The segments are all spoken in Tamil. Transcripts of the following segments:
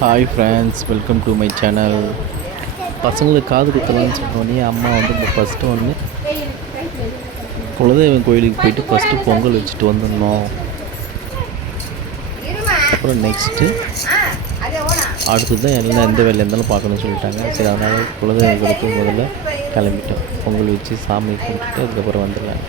Hi friends, welcome to my channel. பசங்களுக்கு காது குத்தலான்னு சொன்னோடனே அம்மா வந்து இப்போ ஃபஸ்ட்டு வந்து குலதெய்வம் கோயிலுக்கு போயிட்டு ஃபஸ்ட்டு பொங்கல் வச்சுட்டு வந்துடணும். அப்புறம் நெக்ஸ்ட்டு அடுத்தது தான் எல்லாம் எந்த வேலையாக இருந்தாலும் பார்க்கணும்னு சொல்லிட்டாங்க. சரி, அதனால் குலதெய்வம் கோயிலுக்கு முதல்ல கிளம்பிட்டோம். பொங்கல் வச்சு சாமி கும்பிட்டுட்டு அதுக்கப்புறம் வந்துடலாம்.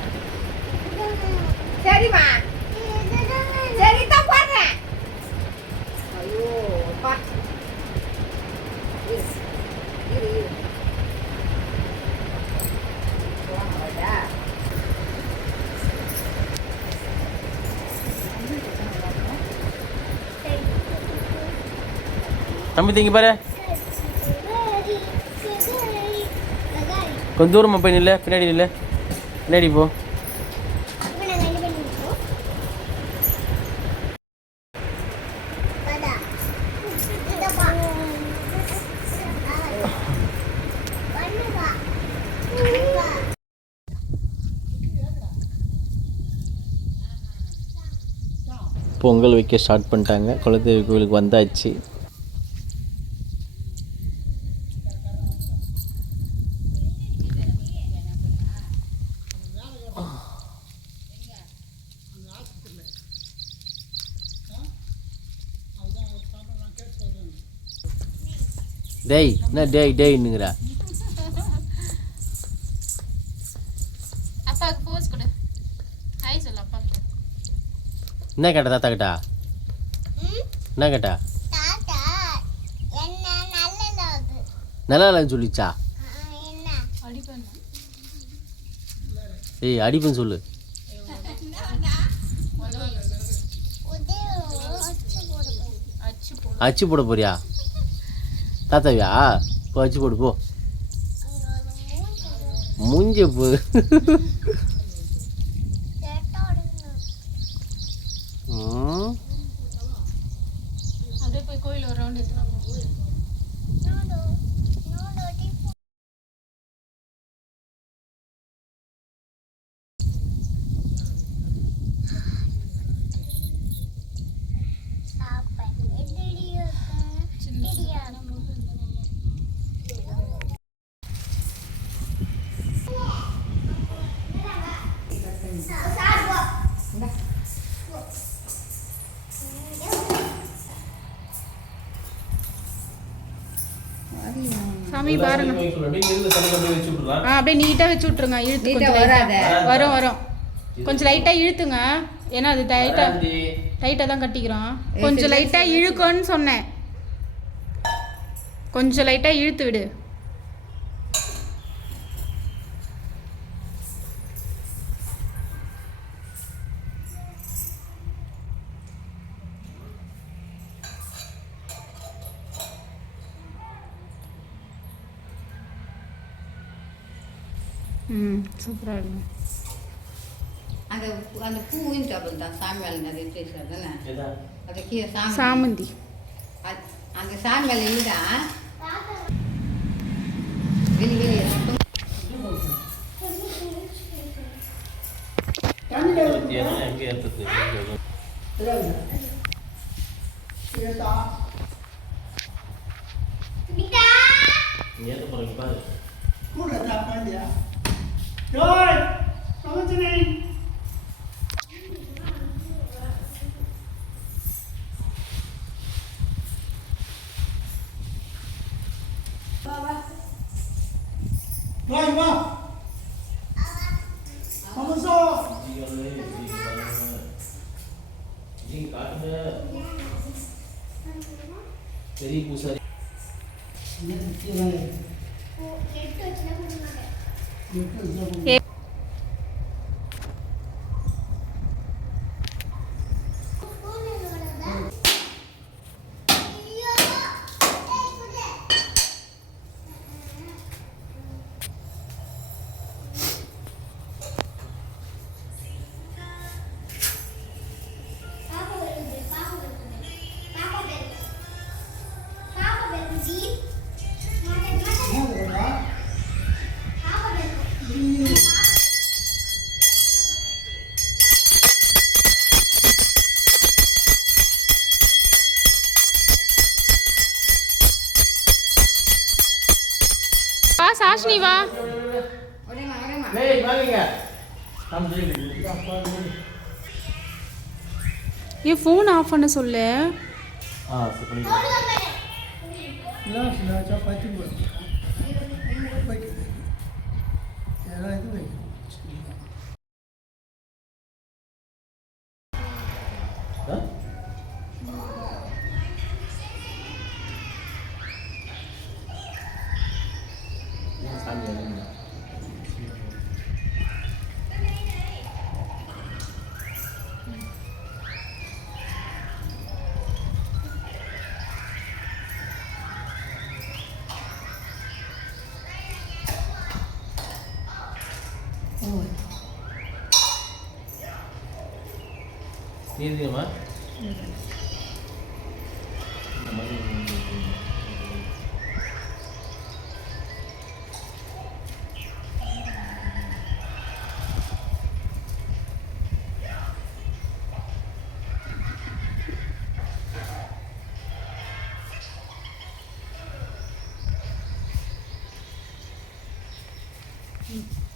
தம்பி திங்க பாரு, கொஞ்சம் தூரமாக போய் நில்ல, பின்னாடி நில்ல, பின்னாடி போ. பொங்கல் வைக்க ஸ்டார்ட் பண்ணிட்டாங்க. குலதெய்வ கோவிலுக்கு வந்தாச்சு. டேய் என்ன டேய்னுங்கிற அப்பாக்கு போஸ் கொடு. ஹாய் சொல்லு அப்பாக்கு. என்ன கேட்ட தாத்தா கிட்ட? என்ன கேட்டா? தாத்தா என்ன நல்லது நல்லா இல்லைன்னு சொல்லிச்சா? என்ன அடிப்பேன். ஏய் அடிப்புன்னு சொல்லு. அச்சு போட போறியா தாத்தாவியா? இப்போ அச்சு போடு போ. மூஞ்ச போ. அப்படியே போய் கோயில் ஒரு ரவுண்ட் எடுத்துட்டு சாமி பாருங்க. அப்படியே நீட்டாக வச்சு விட்ருங்க. இழுத்து கொஞ்சம் வரும் வரும் கொஞ்சம் லைட்டாக இழுத்துங்க. ஏன்னா அது டைட்டாக தான் கட்டிக்கிறோம். கொஞ்சம் லைட்டாக இழுக்கும்னு சொன்னேன். கொஞ்சம் லைட்டாக இழுத்து விடு. சூப்பராக இருக்கும். அந்த பூவும் சாப்பிடும் தான் சாமி வேலை நிறைய பேசுகிறது தானே. அது கீழே சாமந்தி அந்த சாமி வேலை இல்லைடா. வெளியே பெரிய பூசாரி ஹாஷினி வா. ஒரேமா ஒரேமா டேய் வாங்க ஏன் ஃபோன் ஆஃப் பண்ண சொல்லு. சரி சாமி நீதியம்மா ம்